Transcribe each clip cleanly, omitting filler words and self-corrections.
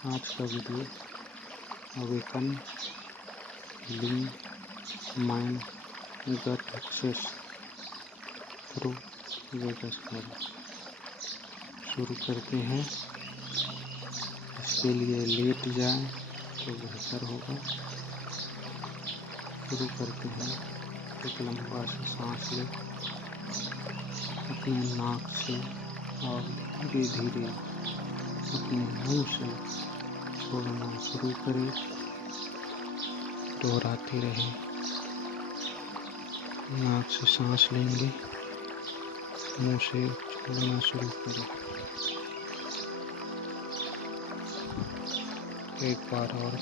आज का video awaken healing mind गट access through vagus nerve शुरू करते हैं। इसके लिए लेट जाएं तो बेहतर होगा। शुरू करते हैं। एक लंबा सा सांस लें अपने नाक से और धीरे धीरे अपने मुंह से छोड़ना शुरू करें। दोहराते रहें। नाक से सांस लेंगे, मुंह से छोड़ना शुरू करें। एक बार और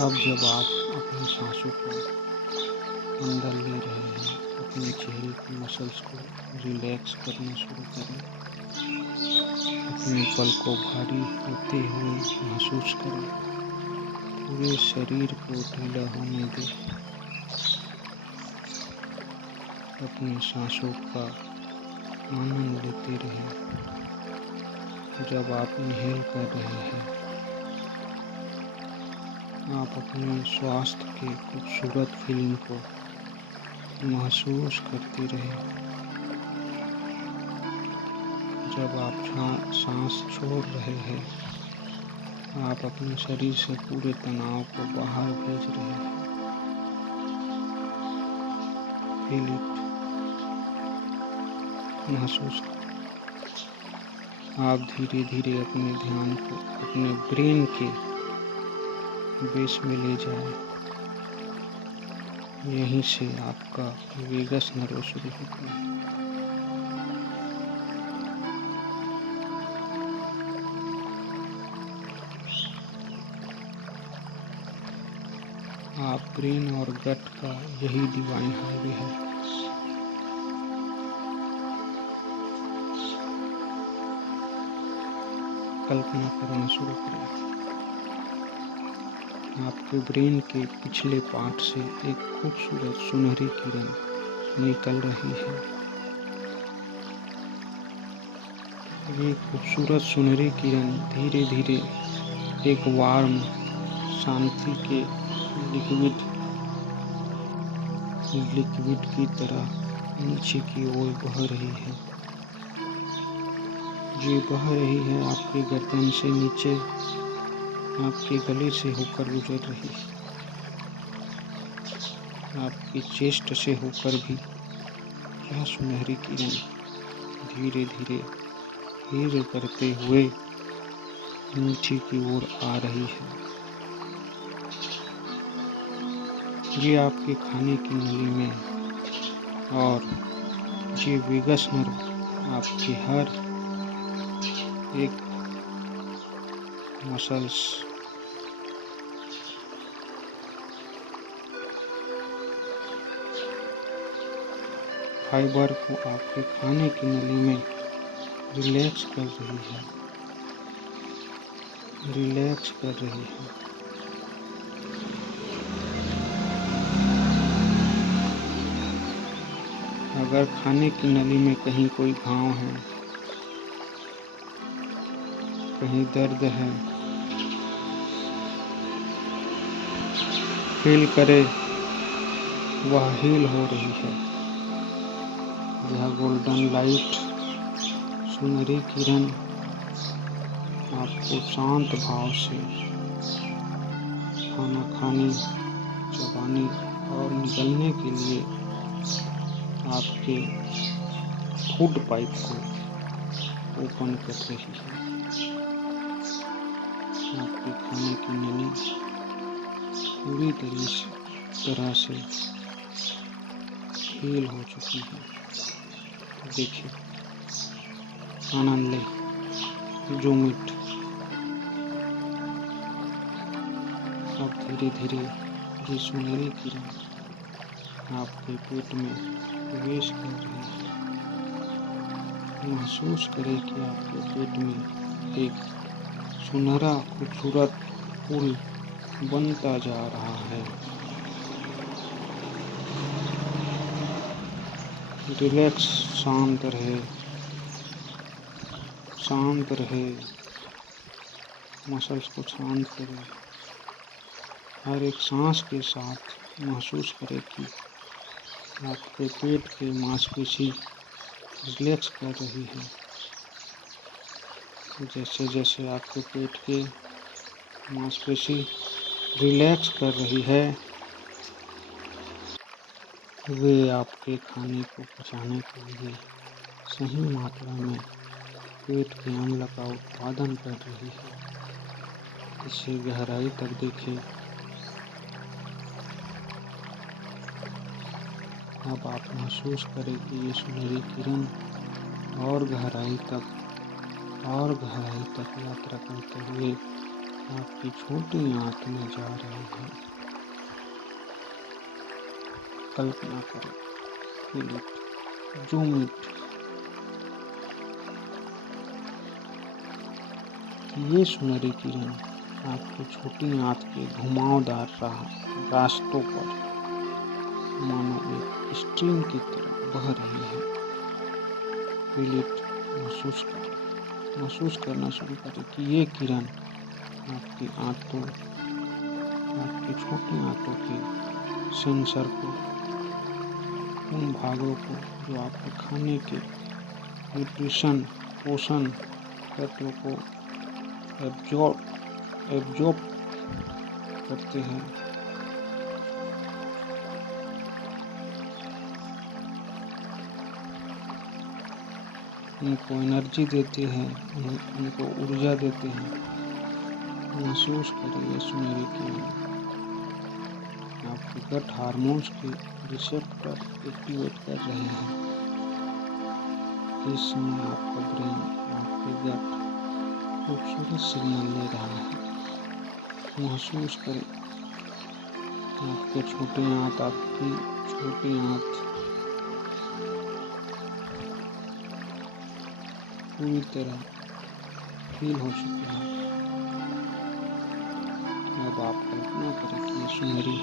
अब जब आप अपनी सांसों को अंदर ले रहे हैं, अपने चेहरे के मसल्स को रिलैक्स करना शुरू करें। अपने पल को भारी होते हुए महसूस करें। पूरे शरीर को ढीला होने दें। अपनी सांसों का आनंद लेते रहें। जब आप इनहेल कर रहे हैं, आप अपने स्वास्थ्य के खूबसूरत फीलिंग को महसूस करते रहें। जब आप सांस छोड़ रहे हैं, आप अपने शरीर से पूरे तनाव को बाहर भेज रहे हैं। फील इट, महसूस करें। आप धीरे धीरे अपने ध्यान को अपने ब्रेन के बेस में ले जाएं। यहीं से आपका वेगस नर्व शुरू होता है। आप ब्रेन और गट का यही डिवाइन हाईवे है। कल्पना करना शुरू करें। आपके ब्रेन के पिछले पार्ट से एक खूबसूरत सुनहरी किरण निकल रही है। ये खूबसूरत सुनहरी किरण धीरे धीरे एक वार्म शांति के लिक्विड की तरह नीचे की ओर बह रही है। ये बह रही है आपके गर्दन से नीचे, आपके गले से होकर गुजर रही है। आपकी चेस्ट से होकर भी यह सुनहरी किरण धीरे धीरे हील करते हुए नीचे की ओर आ रही है। ये आपके खाने की नली में और ये वेगस नर्व आपके हर एक मसल्स फाइबर को आपके खाने की नली में रिलैक्स कर रही है। अगर खाने की नली में कहीं कोई घाव है, कहीं दर्द है, फील करे वह हील हो रही है। यह गोल्डन लाइट सुनहरी किरण आपको शांत भाव से खाना खाने, चबाने और निगलने के लिए आपके फूड पाइप को ओपन कर रही है। आपके खाने की नली पूरी तरह से हील हो चुकी है। देखिए, आनंद ले, जूम इट। अब धीरे धीरे ये सुनहरी किरण आपके पेट में प्रवेश कर रही है। महसूस करें कि आपके पेट में एक सुनहरा खूबसूरत पुल बनता जा रहा है। रिलैक्स, शांत रहे, शांत रहे, मसल्स को शांत करें। हर एक सांस के साथ महसूस करें कि आपके पेट के मांसपेशी रिलैक्स कर रही है। जैसे जैसे आपके पेट के मांसपेशी रिलैक्स कर रही है, वे आपके खाने को पचाने के लिए सही मात्रा में पेट के अम्ल का उत्पादन कर रही है। इसे गहराई तक देखें। अब आप महसूस करें कि ये सुनहरी किरण और गहराई तक यात्रा करते हुए आपकी छोटी आंत में जा रही है। कल्पना करें, फील इट, जूम इट। ये सुनहरी किरण आपकी छोटी आंत के घुमावदार रास्तों पर मानो एक स्ट्रीम की तरह बह रही है। फील इट, महसूस करना शुरू करें कि ये किरण आपकी छोटी आंतों के सेंसर को, उन भागों को जो आपके खाने के पोषण तत्वों को एब्जॉर्ब करते हैं, उनको एनर्जी देते हैं, उनको ऊर्जा देते हैं। महसूस करें ये सुनहरी किरण आपके गट हार्मोन्स के रिसेप्टर एक्टिवेट कर रहे हैं। इस समय आपका ब्रेन, आपके गट खूबसूरत सिग्नल ले रहा है। महसूस करें आपकी छोटी आंत पूरी तरह फील हो चुकी है। अब आप कल्पना करें कि ये सुनहरी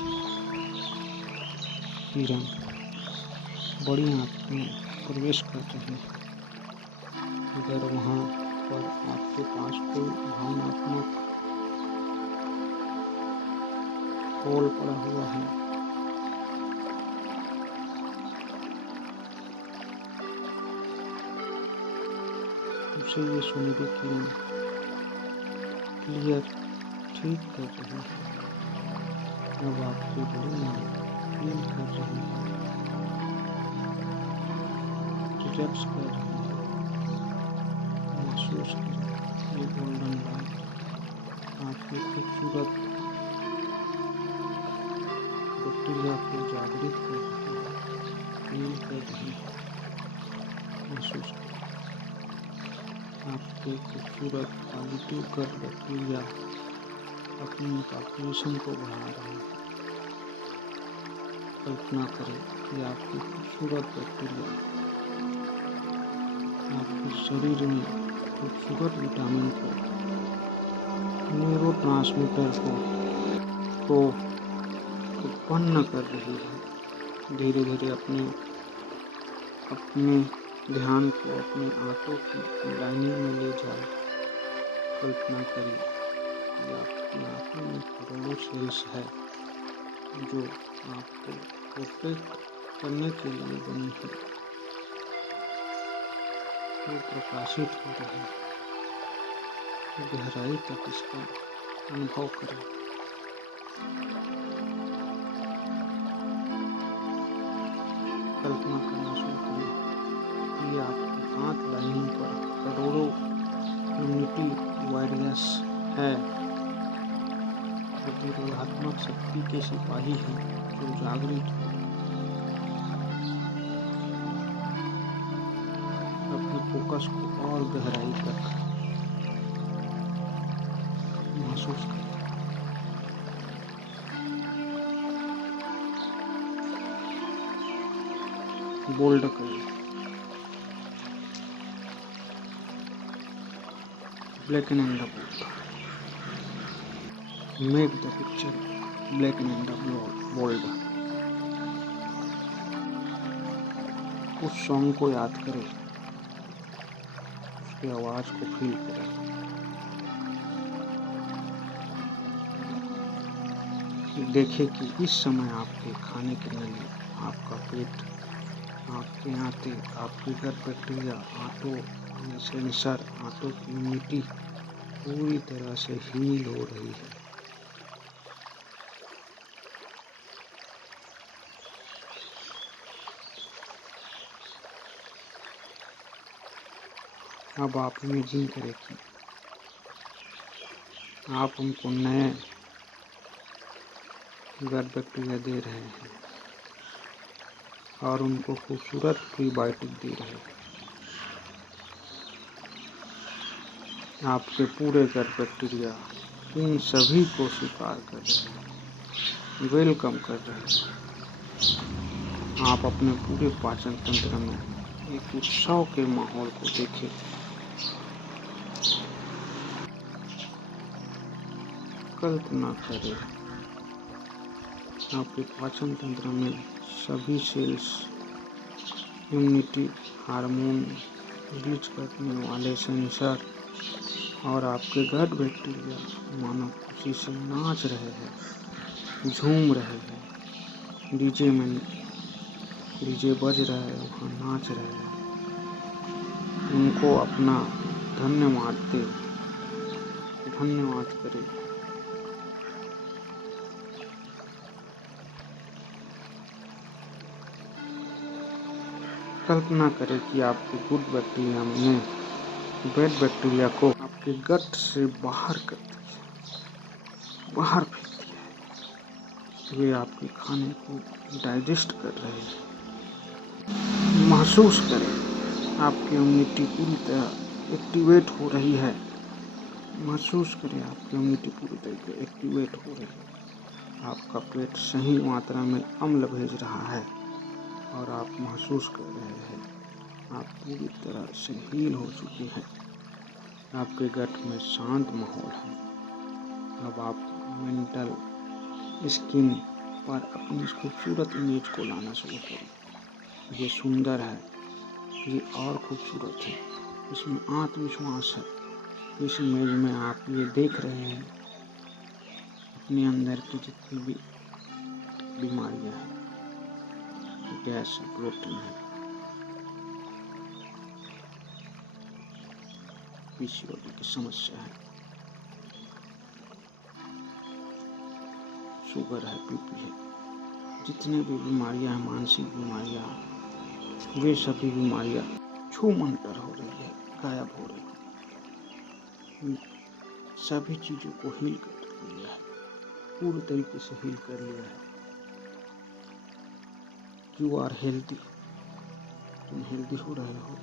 किरण बड़ी आंत में प्रवेश कर रही है। अगर वहाँ पर आपके पास कोई भावनात्मक होल पड़ा हुआ है, उसे ये सुनहरी किरण क्लियर ठीक कर रही है। अब आपकी बड़ी आंत फील कर रही है, रिलैक्स कर रही है। महसूस करें ये गोल्डन लाइट आपकी खूबसूरत बैक्टीरिया को जागृत कर रही है, फील कर रही है। महसूस करें आपके खूबसूरत पॉजिटिव गट बैक्टीरिया अपनी पॉपुलेशन को बढ़ा रहे हैं। कल्पना करें कि आपकी खूबसूरत बैक्टीरिया आपके शरीर में खूबसूरत विटामिन को, न्यूरोट्रांसमीटर को उत्पन्न कर रही है। धीरे धीरे अपने ध्यान को अपने आंतों की लाइनिंग में ले जाए। कल्पना करें कि आपकी आंतों में करोड़ों सेल्स है जो आपको प्रोटेक्ट करने के लिए बनी है। वो प्रकाशित हो रहा है। गहराई तक इसका अनुभव करें। कल्पना करना शुरू करें कि आपकी आंत लाइनिंग पर करोड़ों इम्यूनिटी वॉरियर्स है, प्रतिरोधात्मक शक्ति के सिपाही हैं जो जागृत हो। अपने फोकस को और गहराई तक महसूस करें। बोल्ड करें, blacken in the bold, make the picture blacken in the bold. उस सॉन्ग को याद करें, उसकी आवाज़ को फील करें। देखें कि इस समय आपके खाने की नली, आपका पेट, आपके आंते, आपकी गट बैक्टीरिया, आंतों में सेंसर, आंतों की इम्यूनिटी पूरी तरह से हील हो रही है। अब आप इमेजिन करें कि आप उनको नए गट बैक्टीरिया दे रहे हैं और उनको खूबसूरत प्रीबायोटिक दे रहे हैं। आपके पूरे गट बैक्टीरिया इन सभी को स्वीकार कर रहे हैं, वेलकम कर रहे हैं। आप अपने पूरे पाचन तंत्र में एक उत्सव के माहौल को देखें। कल्पना करें, आपके पाचन तंत्र में सभी सेल्स इम्यूनिटी, हार्मोन रिलीज करने वाले सेंसर और आपके गट बैक्टीरिया मानो खुशी से नाच रहे हैं, झूम रहे हैं। डीजे बज रहा है, वहाँ नाच रहे हैं। उनको अपना धन्यवाद दे, धन्यवाद करें। कल्पना करें कि आपके गुड बैक्टीरिया ने बैड बैक्टीरिया को आपके गट से बाहर कर दिया, बाहर फेंक दिया है। वे आपके खाने को डाइजेस्ट कर रहे हैं। महसूस करें, आपकी इम्यूनिटी पूरी तरह एक्टिवेट हो रही है। महसूस करें, आपकी इम्यूनिटी पूरी तरीके एक्टिवेट हो रही है। आपका पेट सही मात्रा में अम्ल भेज रहा है और आप महसूस कर रहे हैं आप पूरी तरह से हील हो चुके हैं। आपके गट में शांत माहौल है। अब आप मेंटल स्किन पर अपनी इस खूबसूरत इमेज को लाना शुरू करें। ये सुंदर है, ये और खूबसूरत है, इसमें आत्मविश्वास है। इस इमेज में आप ये देख रहे हैं अपने अंदर की जितनी भी बीमारियां हैं, गैस है, प्रोटीन है, पीसीओडी की समस्या है, शुगर है, बीपी है, जितनी भी बीमारियां हैं, मानसिक बीमारियां, वे सभी बीमारियां छूमंतर हो रही है, गायब हो रही है। सभी चीजों को हील कर लिया है, पूरी तरीके से हील कर लिया है। यू आर हेल्दी, तुम हेल्दी हो रहे हो,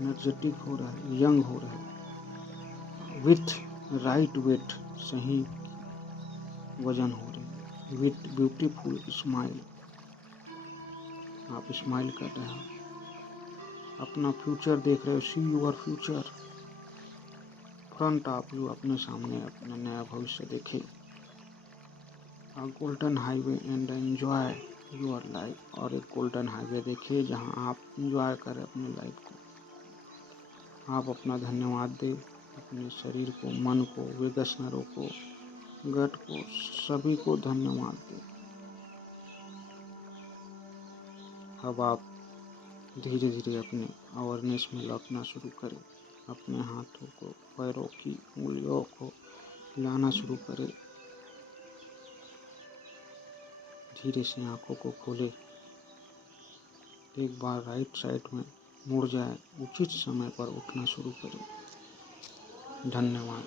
एनर्जेटिक हो रहे हो, यंग हो रहे हो, विथ राइट वेट, सही वजन हो रही है, विथ ब्यूटीफुल स्माइल, आप स्माइल कर रहे हो, अपना फ्यूचर देख रहे हो, see your future, front of you, अपने सामने अपना नया भविष्य देखे। A golden highway and enjoy your life, और एक गोल्डन हाईवे देखिए जहां आप इंजॉय करें अपनी लाइफ को। आप अपना धन्यवाद दें अपने शरीर को, मन को, वेगसनरों को, गट को, सभी को धन्यवाद दें। अब आप धीरे धीरे अपने अवेयरनेस में लौटना शुरू करें। अपने हाथों को, पैरों की उंगलियों को हिलाना शुरू करें। धीरे से आंखों को खोले, एक बार राइट साइड में मुड़ जाए, उचित समय पर उठना शुरू करें। धन्यवाद।